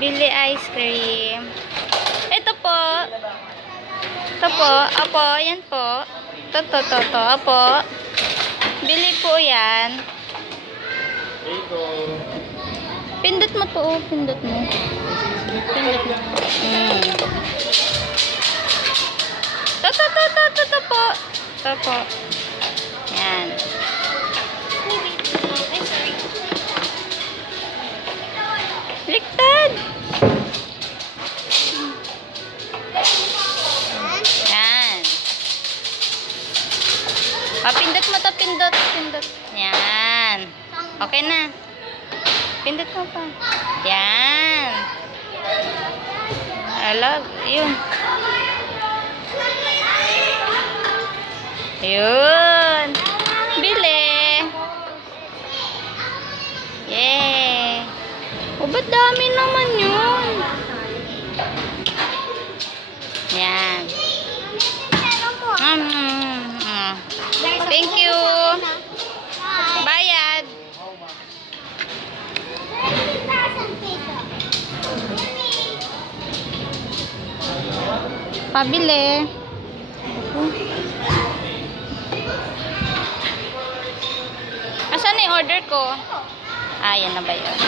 Bili ice cream. Ito po. Ito po. Opo, yan po. Ito. Opo. Bili po yan. Pindot mo to. Pindot mo. Pindot mo. Ito po. Ito po. Yan. Liktad. Yan. Pindot mo to. Pindot. Yan. Okay na. Pindot mo pa. Yan. Alag. Yun. Yun. Bili. Yay. O, ba't dami naman yun? Yan. Thank you. Bayad. Pabili. Asan na yung order ko? Ah, yan na ba yun?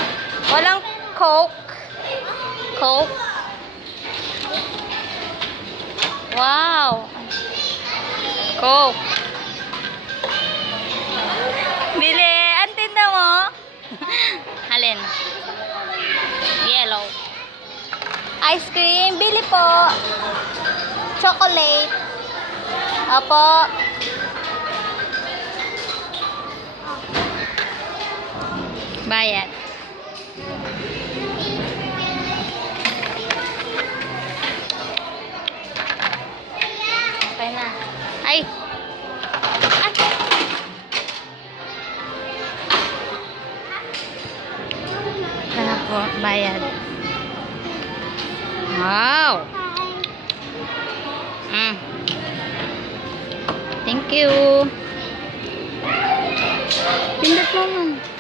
Walang Coke. Coke. Wow. Coke. Bili. Ang tinda mo? Halin. Yellow. Ice cream. Bili po. Chocolate. Opo. Bayad. Okay na. Ay! Sana po, bayad. Wow! Thank you. Pindot mo man.